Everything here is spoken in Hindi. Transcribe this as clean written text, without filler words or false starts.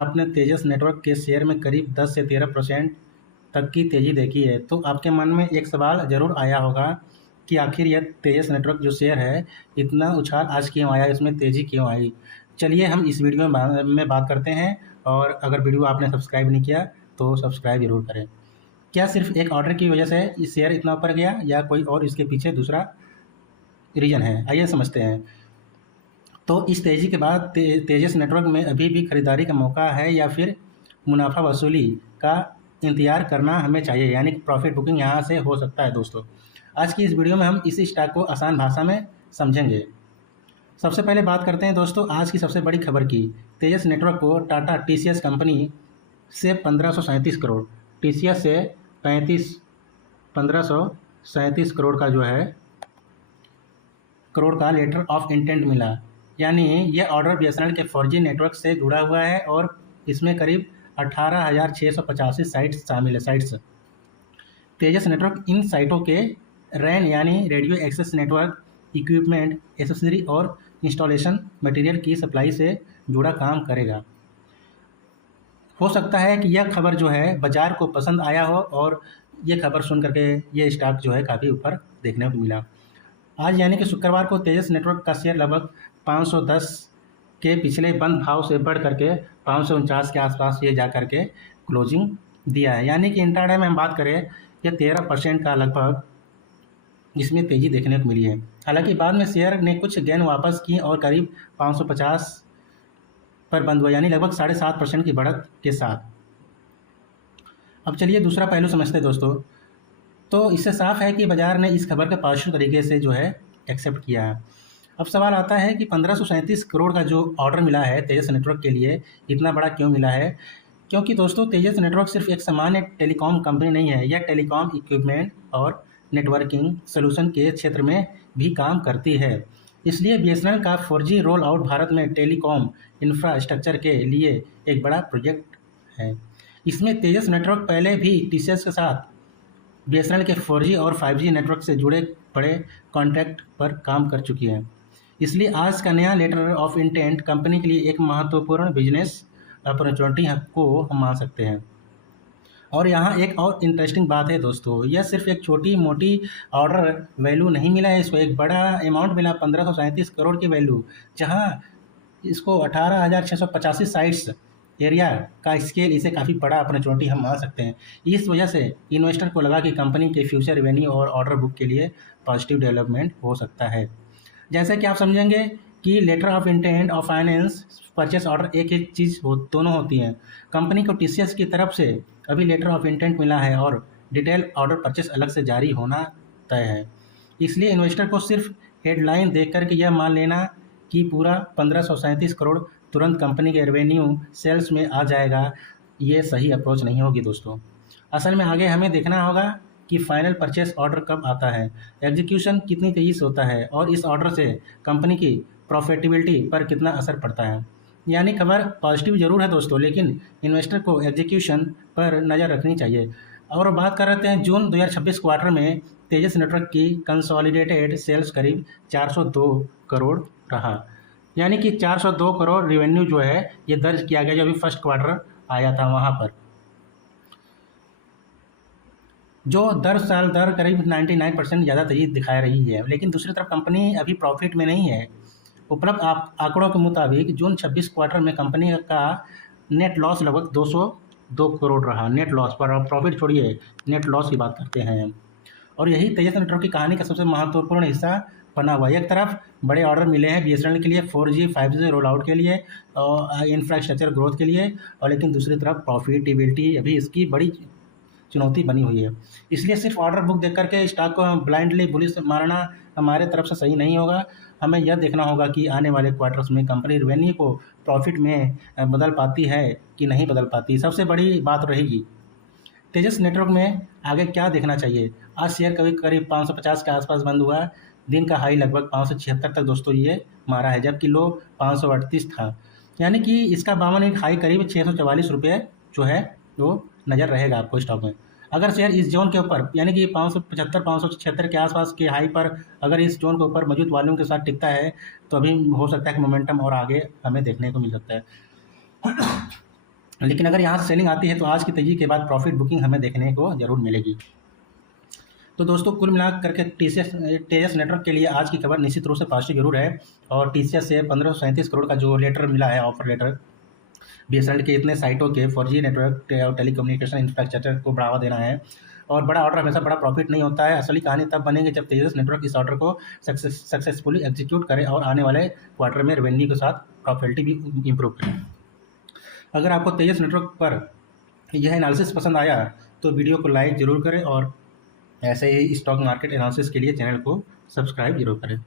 आपने तेजस नेटवर्क के शेयर में करीब 10 से 13% तक की तेज़ी देखी है, तो आपके मन में एक सवाल ज़रूर आया होगा कि आखिर यह तेजस नेटवर्क जो शेयर है, इतना उछाल आज क्यों आया, इसमें तेज़ी क्यों आई? चलिए हम इस वीडियो में बात करते हैं, और अगर वीडियो आपने सब्सक्राइब नहीं किया, तो सब्सक्राइब ज़रूर करें। क्या सिर्फ एक ऑर्डर की वजह से ये शेयर इतना ऊपर गया, या कोई और इसके पीछे दूसरा रीज़न है? आइए समझते हैं। तो इस तेज़ी के बाद तेजस नेटवर्क में अभी भी खरीदारी का मौका है, या फिर मुनाफा वसूली का इंतज़ार करना हमें चाहिए, यानी कि प्रॉफिट बुकिंग यहाँ से हो सकता है दोस्तों। आज की इस वीडियो में हम इसी स्टॉक को आसान भाषा में समझेंगे। सबसे पहले बात करते हैं दोस्तों आज की सबसे बड़ी खबर की। तेजस नेटवर्क को टाटा टीसीएस कंपनी से 1537 करोड़, टीसीएस से 1537 करोड़ का जो है करोड़ का लेटर ऑफ इंटेंट मिला। यानी यह ऑर्डर बीएसएनएल के 4G नेटवर्क से जुड़ा हुआ है, और इसमें करीब 18,685 साइट्स शामिल है। तेजस नेटवर्क इन साइटों के रैन यानी radio access network equipment, accessory और इंस्टॉलेशन मटेरियल की सप्लाई से जुड़ा काम करेगा। हो सकता है कि यह खबर जो है बाजार को पसंद आया हो, और ये खबर सुन करके ये स्टॉक जो है काफ़ी ऊपर देखने को मिला। आज यानी कि शुक्रवार को तेजस नेटवर्क का शेयर लगभग 510 के पिछले बंद भाव से बढ़ करके 549 के आसपास ये जा करके क्लोजिंग दिया है। यानी कि इंट्राडे में हम बात करें, ये 13% का लगभग इसमें तेज़ी देखने को मिली है। हालांकि बाद में शेयर ने कुछ गेन वापस की और करीब 550 पर बंद हुआ, यानी लगभग 7.5% की बढ़त के साथ। अब चलिए दूसरा पहलू समझते हैं दोस्तों। तो इससे साफ है कि बाजार ने इस खबर का पॉजिटिव तरीके से जो है एक्सेप्ट किया है। अब सवाल आता है कि 1537 करोड़ का जो ऑर्डर मिला है तेजस नेटवर्क के लिए, इतना बड़ा क्यों मिला है? क्योंकि दोस्तों तेजस नेटवर्क सिर्फ एक सामान्य टेलीकॉम कंपनी नहीं है, यह टेलीकॉम इक्विपमेंट और नेटवर्किंग सोल्यूशन के क्षेत्र में भी काम करती है। इसलिए बीएसएनएल का 4G रोल आउट भारत में टेलीकॉम इंफ्रास्ट्रक्चर के लिए एक बड़ा प्रोजेक्ट है। इसमें तेजस नेटवर्क पहले भी टीसीएस के साथ बीएसएनएल के 4G और 5G नेटवर्क से जुड़े बड़े कॉन्ट्रैक्ट पर काम कर चुकी है। इसलिए आज का नया लेटर ऑफ इंटेंट कंपनी के लिए एक महत्वपूर्ण बिजनेस अपॉर्चुनिटी को हम मान सकते हैं। और यहाँ एक और इंटरेस्टिंग बात है दोस्तों, यह सिर्फ एक छोटी मोटी ऑर्डर वैल्यू नहीं मिला है, इसको एक बड़ा अमाउंट मिला 1537 करोड़ की वैल्यू, जहाँ इसको 18,685 साइट्स एरिया का स्केल, इसे काफ़ी बड़ा अपॉर्चुनिटी हम मान सकते हैं। इस वजह से इन्वेस्टर को लगा कि कंपनी के फ्यूचर रेवेन्यू और ऑर्डर बुक के लिए पॉजिटिव डेवलपमेंट हो सकता है। जैसे कि आप समझेंगे कि लेटर ऑफ इंटेंट और फाइनेंस परचेस ऑर्डर एक एक चीज़ दोनों होती हैं। कंपनी को टीसीएस की तरफ से अभी लेटर ऑफ इंटेंट मिला है, और डिटेल ऑर्डर परचेस अलग से जारी होना तय है। इसलिए इन्वेस्टर को सिर्फ हेडलाइन देख कर के यह मान लेना कि पूरा 1537 करोड़ तुरंत कंपनी के रेवेन्यू सेल्स में आ जाएगा, ये सही अप्रोच नहीं होगी दोस्तों। असल में आगे हमें देखना होगा कि फाइनल परचेस ऑर्डर कब आता है, एग्जीक्यूशन कितनी तेज़ी से होता है, और इस ऑर्डर से कंपनी की प्रॉफिटेबिलिटी पर कितना असर पड़ता है। यानी खबर पॉजिटिव जरूर है दोस्तों, लेकिन इन्वेस्टर को एग्जीक्यूशन पर नज़र रखनी चाहिए। और बात कर रहे हैं जून 2026 क्वार्टर में तेजस नेटवर्क की कंसोलिडेटेड सेल्स करीब 402 करोड़ रहा। यानी कि 402 करोड़ रेवेन्यू जो है ये दर्ज किया गया, जो अभी फर्स्ट क्वार्टर आया था वहाँ पर, जो दर करीब 99% ज़्यादा तेजी दिखा रही है। लेकिन दूसरी तरफ कंपनी अभी प्रॉफिट में नहीं है। उपलब्ध आंकड़ों के मुताबिक जून 26 क्वार्टर में कंपनी का नेट लॉस लगभग 202 करोड़ रहा। नेट लॉस पर, प्रॉफिट छोड़िए, नेट लॉस की बात करते हैं। और यही तेजस नेटवर्क की कहानी का सबसे महत्वपूर्ण हिस्सा बना हुआ। एक तरफ बड़े ऑर्डर मिले हैं बीएसएनएल के लिए 4G 5G रोल आउट के लिए और इंफ्रास्ट्रक्चर ग्रोथ के लिए, और लेकिन दूसरी तरफ प्रॉफिटेबिलिटी अभी इसकी बड़ी चुनौती बनी हुई है। इसलिए सिर्फ ऑर्डर बुक देख करके स्टॉक को ब्लाइंडली बुलिश मारना हमारे तरफ से सही नहीं होगा। हमें यह देखना होगा कि आने वाले क्वार्टर्स में कंपनी रेवेन्यू को प्रॉफिट में बदल पाती है कि नहीं बदल पाती। सबसे बड़ी बात रहेगी तेजस नेटवर्क में आगे क्या देखना चाहिए। आज शेयर करीब 550 के आसपास बंद हुआ। दिन का हाई लगभग 576 तक दोस्तों ये मारा है, जबकि लो 538 था। यानी कि इसका 52 हाई करीब 644 रुपये जो है वो नज़र रहेगा आपको स्टॉक में। अगर शेयर इस जोन के ऊपर यानी कि 575 576 के आसपास के हाई पर अगर इस जोन के ऊपर मौजूद वॉल्यूम के साथ टिकता है, तो अभी हो सकता है कि मोमेंटम और आगे हमें देखने को मिल सकता है। लेकिन अगर यहाँ से सेलिंग आती है तो आज की तेज़ी के बाद प्रॉफिट बुकिंग हमें देखने को ज़रूर मिलेगी। तो दोस्तों कुल मिला करके तेजस नेटवर्क के लिए आज की खबर निश्चित रूप से पॉजिटिव जरूर है। और टीसीएस से 1537 करोड़ का जो लेटर मिला है, ऑफर लेटर, बीएसएनएल के इतने साइटों के 4G नेटवर्क और टेलीकम्युनिकेशन इंफ्रास्ट्रक्चर को बढ़ावा देना है। और बड़ा ऑर्डर हमेशा बड़ा प्रॉफिट नहीं होता है। असली कहानी तब बनेगी जब तेजस नेटवर्क इस ऑर्डर को सक्सेसफुली एग्जीक्यूट करे और आने वाले क्वार्टर में रेवेन्यू के साथ प्रॉफिटिलिटी भी इम्प्रूव करे। अगर आपको तेजस नेटवर्क पर यह एनालिसिस पसंद आया तो वीडियो को लाइक ज़रूर करें और ऐसे ही स्टॉक मार्केट एनालिसिस के लिए चैनल को सब्सक्राइब जरूर करें।